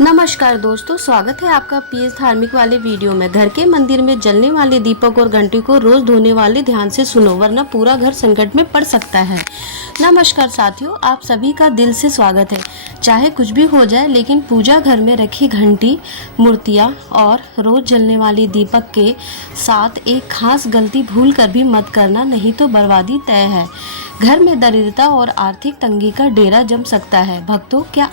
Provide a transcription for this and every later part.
नमस्कार दोस्तों, स्वागत है आपका पीएस धार्मिक वाले वीडियो में। घर के मंदिर में जलने वाले दीपक और घंटी को रोज धोने वाले ध्यान से सुनो, वरना पूरा घर संकट में पड़ सकता है। नमस्कार साथियों, आप सभी का दिल से स्वागत है। चाहे कुछ भी हो जाए, लेकिन पूजा घर में रखी घंटी, मूर्तियाँ और रोज जलने वाली दीपक के साथ एक खास गलती भूल कर भी मत करना, नहीं तो बर्बादी तय है। घर में दरिद्रता और आर्थिक तंगी का डेरा जम सकता है। भक्तों, क्या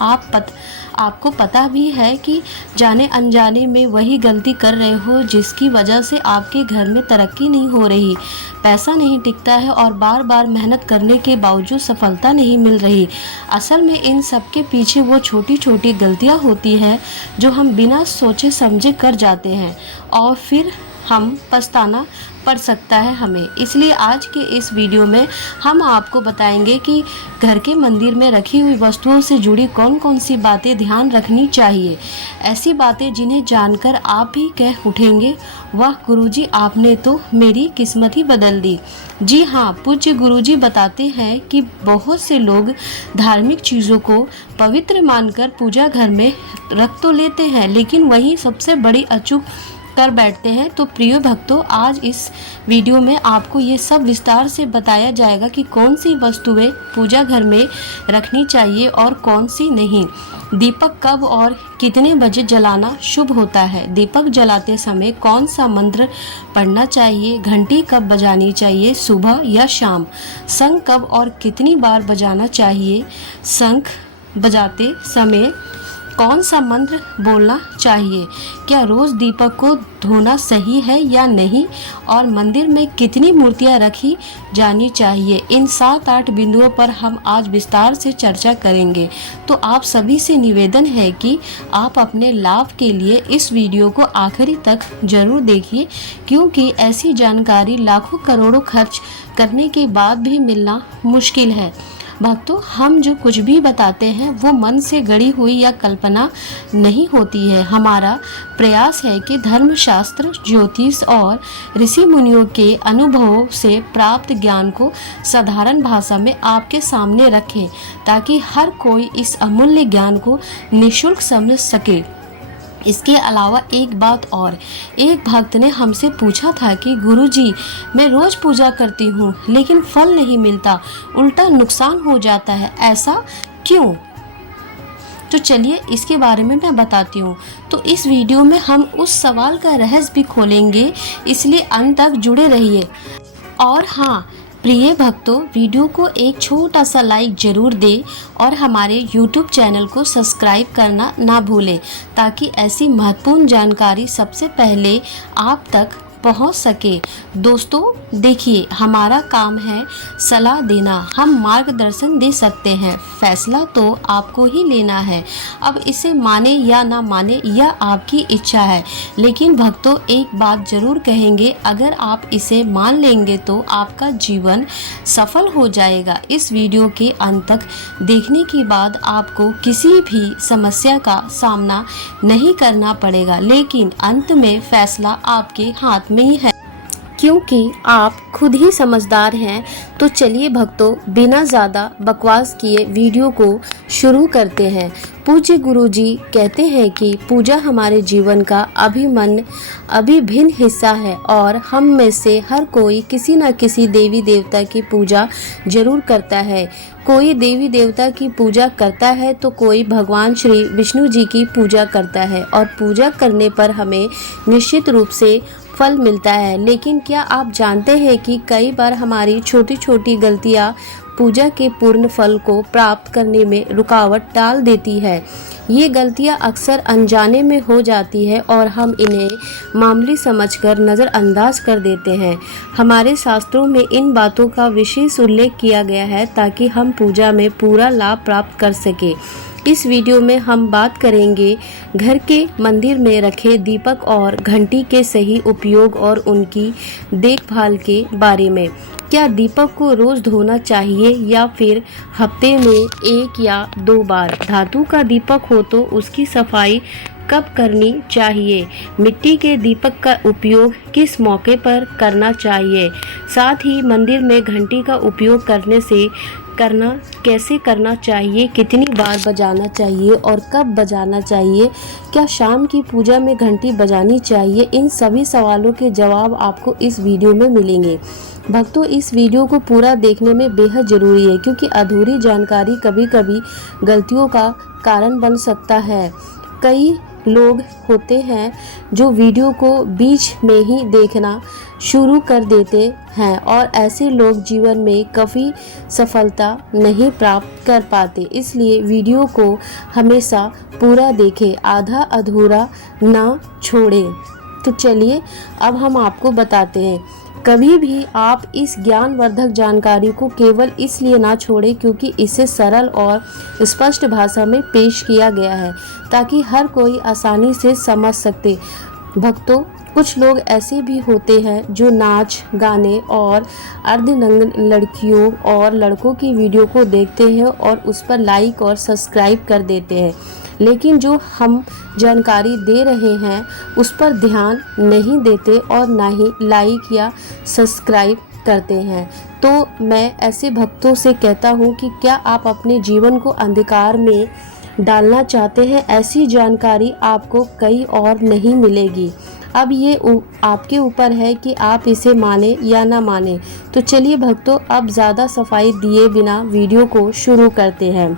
आपको पता भी है कि जाने अनजाने में वही गलती कर रहे हो जिसकी वजह से आपके घर में तरक्की नहीं हो रही, पैसा नहीं टिकता है और बार बार मेहनत करने के बावजूद सफलता नहीं मिल रही। असल में इन सब के पीछे वो छोटी छोटी गलतियां होती हैं जो हम बिना सोचे समझे कर जाते हैं और फिर हम पछताना पड़ सकता है हमें। इसलिए आज के इस वीडियो में हम आपको बताएंगे कि घर के मंदिर में रखी हुई वस्तुओं से जुड़ी कौन कौन सी बातें ध्यान रखनी चाहिए। ऐसी बातें जिन्हें जानकर आप भी कह उठेंगे, वाह गुरुजी, आपने तो मेरी किस्मत ही बदल दी। जी हाँ, पूज्य गुरुजी बताते हैं कि बहुत से लोग धार्मिक चीज़ों को पवित्र मानकर पूजा घर में रख तो लेते हैं, लेकिन वही सबसे बड़ी अचूक कर बैठते हैं। तो प्रिय भक्तों, आज इस वीडियो में आपको ये सब विस्तार से बताया जाएगा कि कौन सी वस्तुएं पूजा घर में रखनी चाहिए और कौन सी नहीं। दीपक कब और कितने बजे जलाना शुभ होता है, दीपक जलाते समय कौन सा मंत्र पढ़ना चाहिए, घंटी कब बजानी चाहिए, सुबह या शाम, शंख कब और कितनी बार बजाना चाहिए, शंख बजाते समय कौन सा मंत्र बोलना चाहिए, क्या रोज़ दीपक को धोना सही है या नहीं, और मंदिर में कितनी मूर्तियां रखी जानी चाहिए। इन 7-8 बिंदुओं पर हम आज विस्तार से चर्चा करेंगे। तो आप सभी से निवेदन है कि आप अपने लाभ के लिए इस वीडियो को आखिरी तक जरूर देखिए, क्योंकि ऐसी जानकारी लाखों करोड़ों खर्च करने के बाद भी मिलना मुश्किल है। भक्तों, हम जो कुछ भी बताते हैं वो मन से गढ़ी हुई या कल्पना नहीं होती है। हमारा प्रयास है कि धर्मशास्त्र, ज्योतिष और ऋषि मुनियों के अनुभवों से प्राप्त ज्ञान को साधारण भाषा में आपके सामने रखें, ताकि हर कोई इस अमूल्य ज्ञान को निःशुल्क समझ सके। इसके अलावा एक बात और, एक भक्त ने हमसे पूछा था कि गुरुजी, मैं रोज पूजा करती हूँ लेकिन फल नहीं मिलता, उल्टा नुकसान हो जाता है, ऐसा क्यों? तो चलिए इसके बारे में मैं बताती हूँ। तो इस वीडियो में हम उस सवाल का रहस्य भी खोलेंगे, इसलिए अंत तक जुड़े रहिए। और हाँ प्रिय भक्तों, वीडियो को एक छोटा सा लाइक जरूर दें और हमारे YouTube चैनल को सब्सक्राइब करना ना भूलें, ताकि ऐसी महत्वपूर्ण जानकारी सबसे पहले आप तक पहुंच सके। दोस्तों देखिए, हमारा काम है सलाह देना, हम मार्गदर्शन दे सकते हैं, फैसला तो आपको ही लेना है। अब इसे माने या ना माने यह आपकी इच्छा है, लेकिन भक्तों एक बात जरूर कहेंगे, अगर आप इसे मान लेंगे तो आपका जीवन सफल हो जाएगा। इस वीडियो के अंत तक देखने के बाद आपको किसी भी समस्या का सामना नहीं करना पड़ेगा, लेकिन अंत में फैसला आपके हाथ में ही है, क्योंकि आप खुद ही समझदार हैं। तो चलिए भक्तों, बिना ज़्यादा बकवास किए वीडियो को शुरू करते हैं। पूज्य गुरुजी कहते हैं कि पूजा हमारे जीवन का अभिन्न हिस्सा है और हम में से हर कोई किसी न किसी देवी देवता की पूजा जरूर करता है। कोई देवी देवता की पूजा करता है तो कोई भगवान श्री विष्णु जी की पूजा करता है, और पूजा करने पर हमें निश्चित रूप से फल मिलता है। लेकिन क्या आप जानते हैं कि कई बार हमारी छोटी छोटी गलतियां पूजा के पूर्ण फल को प्राप्त करने में रुकावट डाल देती है। ये गलतियां अक्सर अनजाने में हो जाती है और हम इन्हें मामूली समझकर नज़रअंदाज कर देते हैं। हमारे शास्त्रों में इन बातों का विशेष उल्लेख किया गया है ताकि हम पूजा में पूरा लाभ प्राप्त कर सकें। इस वीडियो में हम बात करेंगे घर के मंदिर में रखे दीपक और घंटी के सही उपयोग और उनकी देखभाल के बारे में। क्या दीपक को रोज धोना चाहिए या फिर हफ्ते में 1 या 2 बार? धातु का दीपक हो तो उसकी सफाई कब करनी चाहिए? मिट्टी के दीपक का उपयोग किस मौके पर करना चाहिए? साथ ही मंदिर में घंटी का उपयोग करने से करना कैसे करना चाहिए, कितनी बार बजाना चाहिए और कब बजाना चाहिए, क्या शाम की पूजा में घंटी बजानी चाहिए, इन सभी सवालों के जवाब आपको इस वीडियो में मिलेंगे। भक्तों, इस वीडियो को पूरा देखने में बेहद ज़रूरी है क्योंकि अधूरी जानकारी कभी कभी गलतियों का कारण बन सकता है। कई लोग होते हैं जो वीडियो को बीच में ही देखना शुरू कर देते हैं और ऐसे लोग जीवन में कभी सफलता नहीं प्राप्त कर पाते। इसलिए वीडियो को हमेशा पूरा देखें, आधा अधूरा ना छोड़ें। तो चलिए अब हम आपको बताते हैं। कभी भी आप इस ज्ञानवर्धक जानकारी को केवल इसलिए ना छोड़ें क्योंकि इसे सरल और स्पष्ट भाषा में पेश किया गया है ताकि हर कोई आसानी से समझ सकते। भक्तों, कुछ लोग ऐसे भी होते हैं जो नाच गाने और अर्धनग्न लड़कियों और लड़कों की वीडियो को देखते हैं और उस पर लाइक और सब्सक्राइब कर देते हैं, लेकिन जो हम जानकारी दे रहे हैं उस पर ध्यान नहीं देते और ना ही लाइक या सब्सक्राइब करते हैं। तो मैं ऐसे भक्तों से कहता हूं कि क्या आप अपने जीवन को अंधकार में डालना चाहते हैं? ऐसी जानकारी आपको कहीं और नहीं मिलेगी। अब ये आपके ऊपर है कि आप इसे माने या ना माने। तो चलिए भक्तों, अब ज़्यादा सफाई दिए बिना वीडियो को शुरू करते हैं।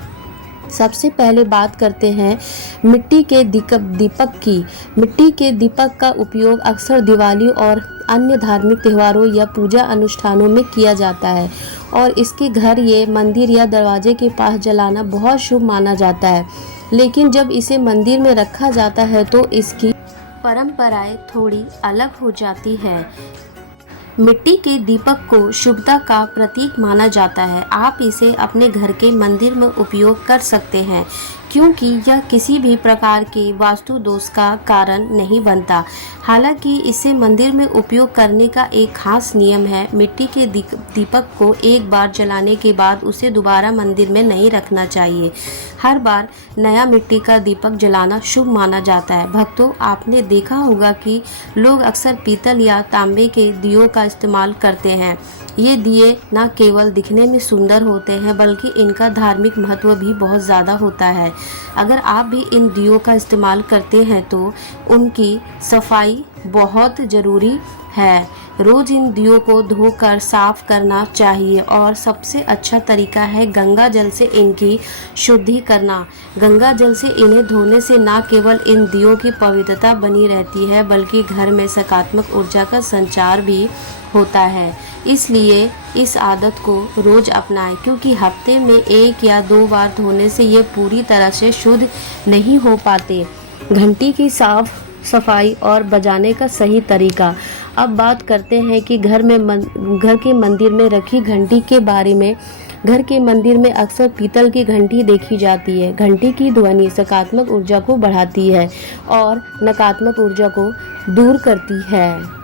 सबसे पहले बात करते हैं मिट्टी के दीपक की। मिट्टी के दीपक का उपयोग अक्सर दिवाली और अन्य धार्मिक त्योहारों या पूजा अनुष्ठानों में किया जाता है और इसके घर या मंदिर या दरवाजे के पास जलाना बहुत शुभ माना जाता है। लेकिन जब इसे मंदिर में रखा जाता है तो इसकी परंपराएं थोड़ी अलग हो जाती है। मिट्टी के दीपक को शुभता का प्रतीक माना जाता है। आप इसे अपने घर के मंदिर में उपयोग कर सकते हैं क्योंकि यह किसी भी प्रकार के वास्तु दोष का कारण नहीं बनता। हालांकि इसे मंदिर में उपयोग करने का एक खास नियम है। मिट्टी के दीपक को एक बार जलाने के बाद उसे दोबारा मंदिर में नहीं रखना चाहिए। हर बार नया मिट्टी का दीपक जलाना शुभ माना जाता है। भक्तों, आपने देखा होगा कि लोग अक्सर पीतल या तांबे के दियों का इस्तेमाल करते हैं। ये दिए न केवल दिखने में सुंदर होते हैं बल्कि इनका धार्मिक महत्व भी बहुत ज़्यादा होता है। अगर आप भी इन दियों का इस्तेमाल करते हैं तो उनकी सफाई बहुत ज़रूरी है। रोज़ इन दियों को धोकर साफ करना चाहिए और सबसे अच्छा तरीका है गंगा जल से इनकी शुद्धि करना। गंगा जल से इन्हें धोने से न केवल इन दियों की पवित्रता बनी रहती है बल्कि घर में सकारात्मक ऊर्जा का संचार भी होता है। इसलिए इस आदत को रोज़ अपनाएं क्योंकि हफ्ते में 1 या 2 बार धोने से ये पूरी तरह से शुद्ध नहीं हो पाते। घंटी की साफ सफाई और बजाने का सही तरीका। अब बात करते हैं कि घर के मंदिर में रखी घंटी के बारे में। घर के मंदिर में अक्सर पीतल की घंटी देखी जाती है। घंटी की ध्वनि सकारात्मक ऊर्जा को बढ़ाती है और नकारात्मक ऊर्जा को दूर करती है।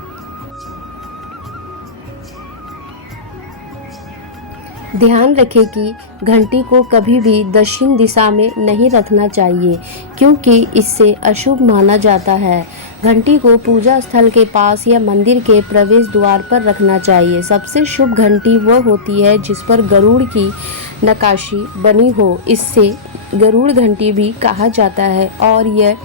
ध्यान रखें कि घंटी को कभी भी दक्षिण दिशा में नहीं रखना चाहिए क्योंकि इससे अशुभ माना जाता है। घंटी को पूजा स्थल के पास या मंदिर के प्रवेश द्वार पर रखना चाहिए। सबसे शुभ घंटी वह होती है जिस पर गरुड़ की नक्काशी बनी हो। इससे गरुड़ घंटी भी कहा जाता है और यह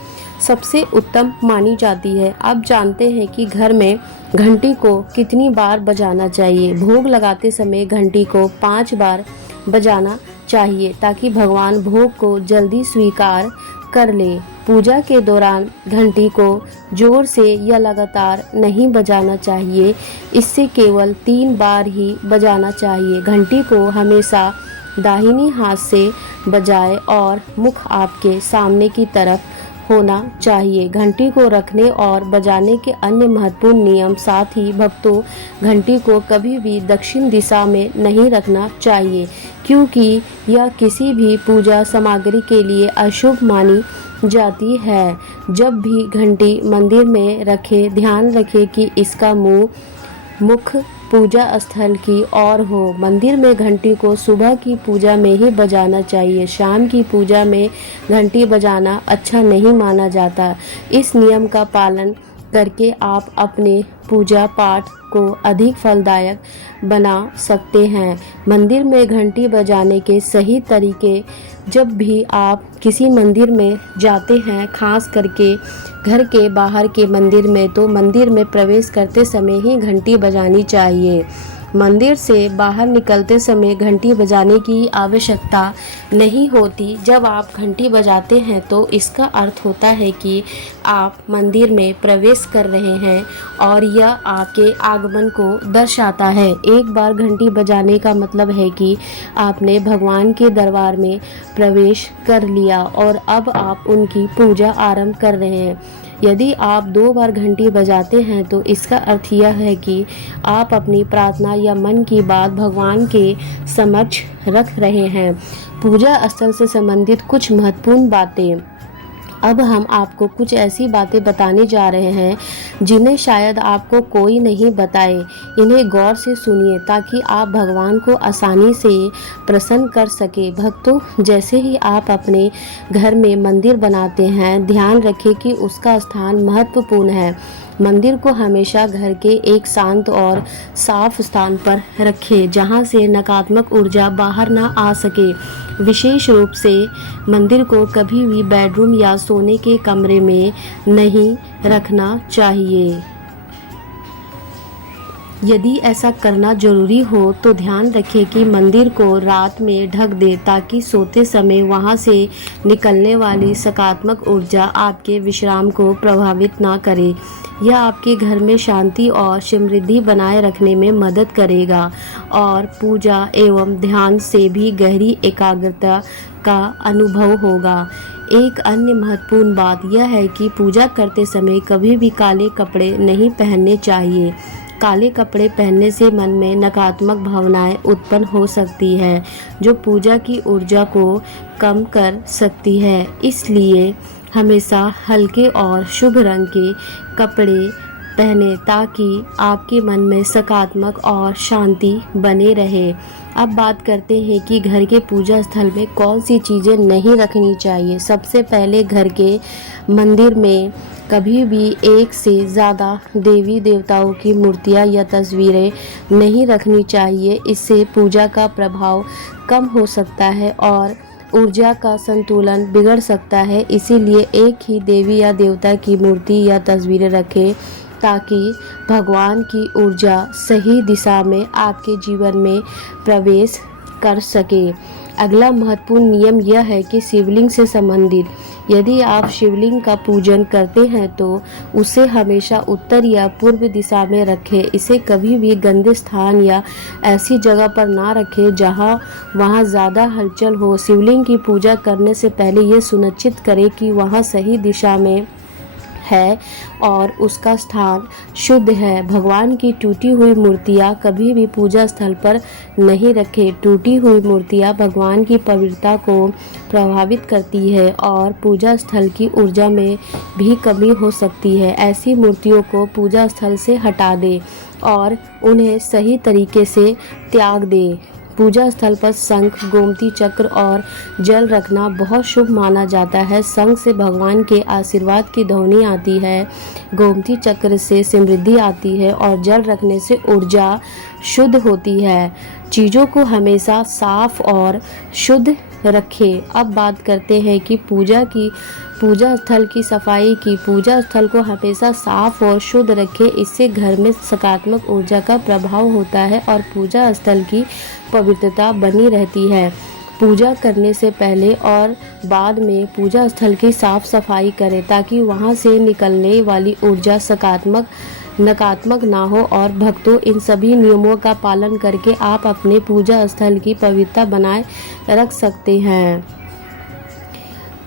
सबसे उत्तम मानी जाती है। अब जानते हैं कि घर में घंटी को कितनी बार बजाना चाहिए। भोग लगाते समय घंटी को 5 बार बजाना चाहिए ताकि भगवान भोग को जल्दी स्वीकार कर ले। पूजा के दौरान घंटी को जोर से या लगातार नहीं बजाना चाहिए। इससे केवल 3 बार ही बजाना चाहिए। घंटी को हमेशा दाहिनी हाथ से बजाएं और मुख आपके सामने की तरफ होना चाहिए। घंटी को रखने और बजाने के अन्य महत्वपूर्ण नियम। साथ ही भक्तों, घंटी को कभी भी दक्षिण दिशा में नहीं रखना चाहिए क्योंकि यह किसी भी पूजा सामग्री के लिए अशुभ मानी जाती है। जब भी घंटी मंदिर में रखें, ध्यान रखें कि इसका मुख पूजा स्थल की ओर हो। मंदिर में घंटी को सुबह की पूजा में ही बजाना चाहिए। शाम की पूजा में घंटी बजाना अच्छा नहीं माना जाता। इस नियम का पालन करके आप अपने पूजा पाठ को अधिक फलदायक बना सकते हैं। मंदिर में घंटी बजाने के सही तरीके। जब भी आप किसी मंदिर में जाते हैं, खास करके घर के बाहर के मंदिर में, तो मंदिर में प्रवेश करते समय ही घंटी बजानी चाहिए। मंदिर से बाहर निकलते समय घंटी बजाने की आवश्यकता नहीं होती। जब आप घंटी बजाते हैं तो इसका अर्थ होता है कि आप मंदिर में प्रवेश कर रहे हैं और यह आपके आगमन को दर्शाता है। एक बार घंटी बजाने का मतलब है कि आपने भगवान के दरबार में प्रवेश कर लिया और अब आप उनकी पूजा आरंभ कर रहे हैं। यदि आप 2 बार घंटी बजाते हैं तो इसका अर्थ यह है कि आप अपनी प्रार्थना या मन की बात भगवान के समक्ष रख रहे हैं। पूजा स्थल से संबंधित कुछ महत्वपूर्ण बातें। अब हम आपको कुछ ऐसी बातें बताने जा रहे हैं जिन्हें शायद आपको कोई नहीं बताए। इन्हें गौर से सुनिए ताकि आप भगवान को आसानी से प्रसन्न कर सके। भक्तों, जैसे ही आप अपने घर में मंदिर बनाते हैं, ध्यान रखें कि उसका स्थान महत्वपूर्ण है। मंदिर को हमेशा घर के एक शांत और साफ स्थान पर रखें जहां से नकारात्मक ऊर्जा बाहर ना आ सके। विशेष रूप से मंदिर को कभी भी बेडरूम या सोने के कमरे में नहीं रखना चाहिए। यदि ऐसा करना जरूरी हो तो ध्यान रखें कि मंदिर को रात में ढक दे ताकि सोते समय वहां से निकलने वाली सकारात्मक ऊर्जा आपके विश्राम को प्रभावित ना करे। यह आपके घर में शांति और समृद्धि बनाए रखने में मदद करेगा और पूजा एवं ध्यान से भी गहरी एकाग्रता का अनुभव होगा। एक अन्य महत्वपूर्ण बात यह है कि पूजा करते समय कभी भी काले कपड़े नहीं पहनने चाहिए। काले कपड़े पहनने से मन में नकारात्मक भावनाएं उत्पन्न हो सकती है जो पूजा की ऊर्जा को कम कर सकती है। इसलिए हमेशा हल्के और शुभ रंग के कपड़े पहने ताकि आपके मन में सकारात्मक और शांति बने रहे। अब बात करते हैं कि घर के पूजा स्थल में कौन सी चीज़ें नहीं रखनी चाहिए। सबसे पहले घर के मंदिर में कभी भी एक से ज़्यादा देवी देवताओं की मूर्तियाँ या तस्वीरें नहीं रखनी चाहिए। इससे पूजा का प्रभाव कम हो सकता है और ऊर्जा का संतुलन बिगड़ सकता है। इसीलिए एक ही देवी या देवता की मूर्ति या तस्वीरें रखें ताकि भगवान की ऊर्जा सही दिशा में आपके जीवन में प्रवेश कर सके। अगला महत्वपूर्ण नियम यह है कि शिवलिंग से संबंधित यदि आप शिवलिंग का पूजन करते हैं तो उसे हमेशा उत्तर या पूर्व दिशा में रखें। इसे कभी भी गंदे स्थान या ऐसी जगह पर ना रखें जहां वहां ज़्यादा हलचल हो। शिवलिंग की पूजा करने से पहले ये सुनिश्चित करें कि वहां सही दिशा में है और उसका स्थान शुद्ध है। भगवान की टूटी हुई मूर्तियाँ कभी भी पूजा स्थल पर नहीं रखें। टूटी हुई मूर्तियाँ भगवान की पवित्रता को प्रभावित करती है और पूजा स्थल की ऊर्जा में भी कमी हो सकती है। ऐसी मूर्तियों को पूजा स्थल से हटा दें और उन्हें सही तरीके से त्याग दें। पूजा स्थल पर शंख, गोमती चक्र और जल रखना बहुत शुभ माना जाता है। शंख से भगवान के आशीर्वाद की ध्वनि आती है, गोमती चक्र से समृद्धि आती है और जल रखने से ऊर्जा शुद्ध होती है। चीज़ों को हमेशा साफ और शुद्ध रखें। अब बात करते हैं कि पूजा स्थल की सफाई की। पूजा स्थल को हमेशा साफ और शुद्ध रखें। इससे घर में सकारात्मक ऊर्जा का प्रभाव होता है और पूजा स्थल की पवित्रता बनी रहती है। पूजा करने से पहले और बाद में पूजा स्थल की साफ सफाई करें ताकि वहां से निकलने वाली ऊर्जा नकारात्मक ना हो। और भक्तों, इन सभी नियमों का पालन करके आप अपने पूजा स्थल की पवित्रता बनाए रख सकते हैं।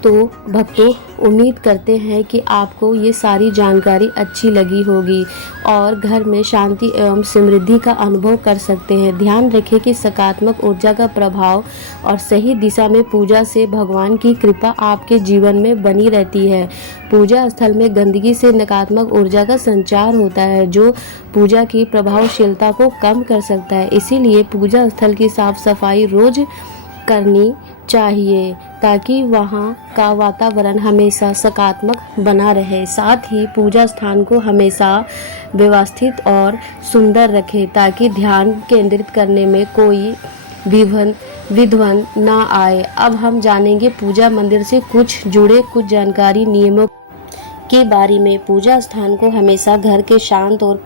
तो भक्तों, उम्मीद करते हैं कि आपको ये सारी जानकारी अच्छी लगी होगी और घर में शांति एवं समृद्धि का अनुभव कर सकते हैं। ध्यान रखें कि सकारात्मक ऊर्जा का प्रभाव और सही दिशा में पूजा से भगवान की कृपा आपके जीवन में बनी रहती है। पूजा स्थल में गंदगी से नकारात्मक ऊर्जा का संचार होता है जो पूजा की प्रभावशीलता को कम कर सकता है। इसीलिए पूजा स्थल की साफ सफाई रोज करनी चाहिए ताकि वहाँ का वातावरण हमेशा सकारात्मक बना रहे। साथ ही पूजा स्थान को हमेशा व्यवस्थित और सुंदर रखें ताकि ध्यान केंद्रित करने में कोई विध्वंस ना आए। अब हम जानेंगे पूजा मंदिर से जुड़े कुछ जानकारी नियमों के बारे में। पूजा स्थान को हमेशा घर के शांत और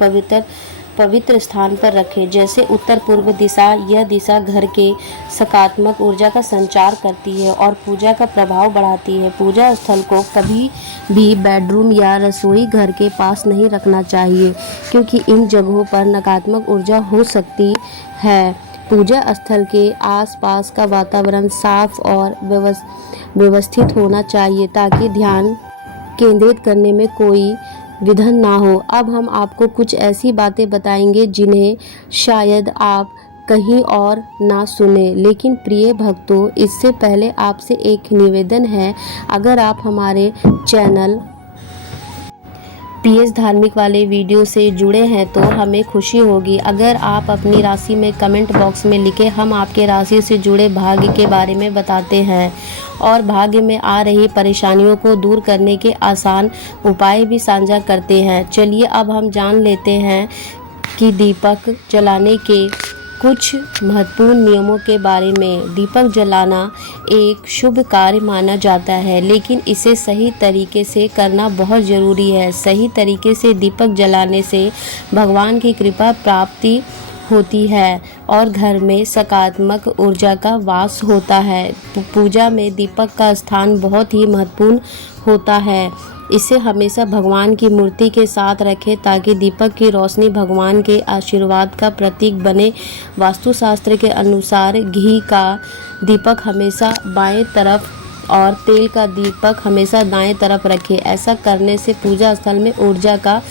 पवित्र स्थान पर रखें, जैसे उत्तर पूर्व दिशा। यह दिशा घर के सकारात्मक ऊर्जा का संचार करती है और पूजा का प्रभाव बढ़ाती है। पूजा स्थल को कभी भी बेडरूम या रसोई घर के पास नहीं रखना चाहिए, क्योंकि इन जगहों पर नकारात्मक ऊर्जा हो सकती है। पूजा स्थल के आसपास का वातावरण साफ और व्यवस्थित होना चाहिए ताकि ध्यान केंद्रित करने में कोई विघ्न ना हो। अब हम आपको कुछ ऐसी बातें बताएंगे जिन्हें शायद आप कहीं और ना सुने। लेकिन प्रिय भक्तों, इससे पहले आपसे एक निवेदन है, अगर आप हमारे चैनल पीएस धार्मिक वाले वीडियो से जुड़े हैं तो हमें खुशी होगी अगर आप अपनी राशि में कमेंट बॉक्स में लिखें। हम आपके राशि से जुड़े भाग्य के बारे में बताते हैं और भाग्य में आ रही परेशानियों को दूर करने के आसान उपाय भी साझा करते हैं। चलिए अब हम जान लेते हैं कि दीपक जलाने के कुछ महत्वपूर्ण नियमों के बारे में। दीपक जलाना एक शुभ कार्य माना जाता है, लेकिन इसे सही तरीके से करना बहुत ज़रूरी है। सही तरीके से दीपक जलाने से भगवान की कृपा प्राप्ति होती है और घर में सकारात्मक ऊर्जा का वास होता है। पूजा में दीपक का स्थान बहुत ही महत्वपूर्ण होता है। इसे हमेशा भगवान की मूर्ति के साथ रखें ताकि दीपक की रोशनी भगवान के आशीर्वाद का प्रतीक बने। वास्तुशास्त्र के अनुसार घी का दीपक हमेशा बाएं तरफ और तेल का दीपक हमेशा दाएं तरफ रखें। ऐसा करने से पूजा स्थल में ऊर्जा का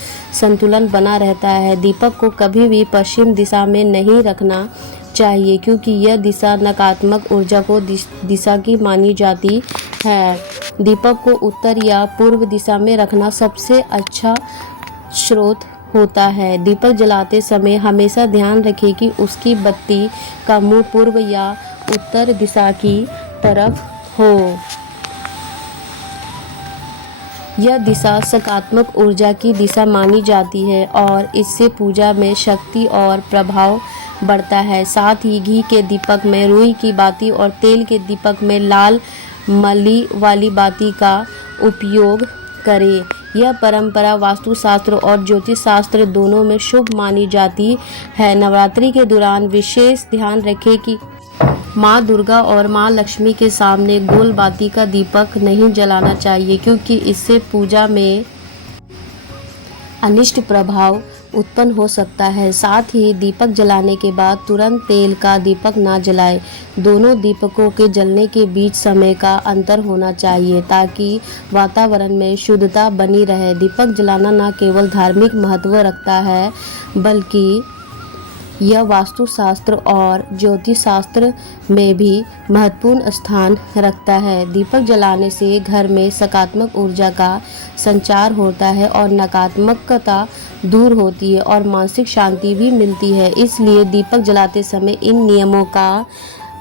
संतुलन बना रहता है। दीपक को कभी भी पश्चिम दिशा में नहीं रखना चाहिए, क्योंकि यह दिशा नकारात्मक ऊर्जा को दिशा की मानी जाती है। दीपक को उत्तर या पूर्व दिशा में रखना सबसे अच्छा स्रोत होता है। दीपक जलाते समय हमेशा ध्यान रखें कि उसकी बत्ती का मुंह पूर्व या उत्तर दिशा की तरफ हो। यह दिशा सकारात्मक ऊर्जा की दिशा मानी जाती है और इससे पूजा में शक्ति और प्रभाव बढ़ता है। साथ ही घी के दीपक में रुई की बाती और तेल के दीपक में लाल मली वाली बाती का उपयोग करें। यह परंपरा वास्तुशास्त्र और ज्योतिष शास्त्र दोनों में शुभ मानी जाती है। नवरात्रि के दौरान विशेष ध्यान रखें कि माँ दुर्गा और माँ लक्ष्मी के सामने गोल बाती का दीपक नहीं जलाना चाहिए, क्योंकि इससे पूजा में अनिष्ट प्रभाव उत्पन्न हो सकता है। साथ ही दीपक जलाने के बाद तुरंत तेल का दीपक ना जलाएं। दोनों दीपकों के जलने के बीच समय का अंतर होना चाहिए ताकि वातावरण में शुद्धता बनी रहे। दीपक जलाना न केवल धार्मिक महत्व रखता है, बल्कि यह वास्तुशास्त्र और ज्योतिष शास्त्र में भी महत्वपूर्ण स्थान रखता है। दीपक जलाने से घर में सकारात्मक ऊर्जा का संचार होता है और नकारात्मकता दूर होती है और मानसिक शांति भी मिलती है। इसलिए दीपक जलाते समय इन नियमों का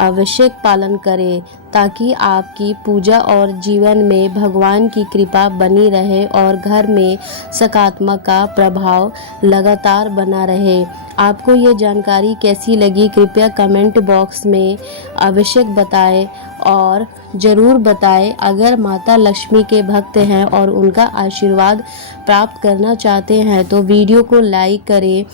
आवश्यक पालन करें ताकि आपकी पूजा और जीवन में भगवान की कृपा बनी रहे और घर में सकारात्मक का प्रभाव लगातार बना रहे। आपको ये जानकारी कैसी लगी, कृपया कमेंट बॉक्स में आवश्यक बताएं और ज़रूर बताएं। अगर माता लक्ष्मी के भक्त हैं और उनका आशीर्वाद प्राप्त करना चाहते हैं तो वीडियो को लाइक करें